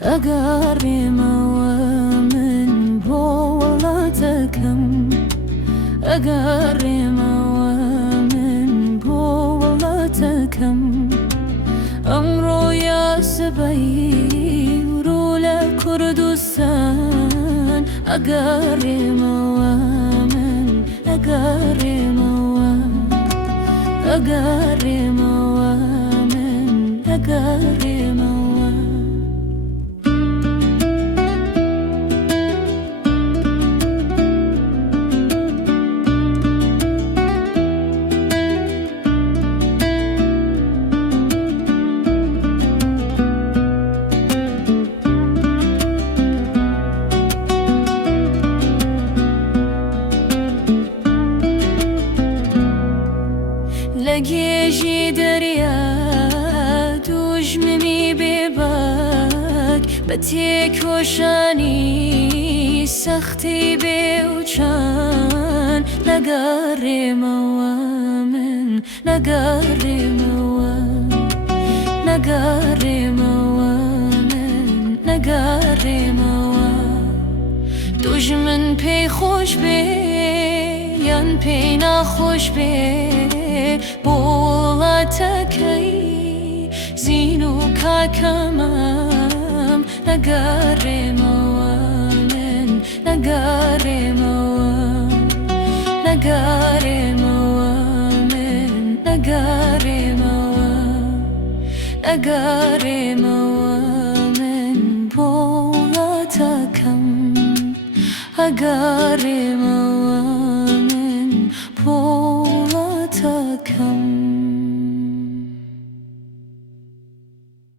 أقارموا من بولتكم أقارموا من بولتكم أمرو يا سبي رولا كردستان أقارموا من أقارموا من أقارموا لقيجي دريا دوجمني بباك بتيك وشاني سختي بوچان نقاري موامن نقاري موامن نقاري موامن نقاري موامن دوجمن پی خوش بی یان پی نخوش بی بولتكي زينو كاكمام نقاري موامن نقاري موامن نقاري موامن نقاري موامن نقاري موامن بولتكم أقاري موامن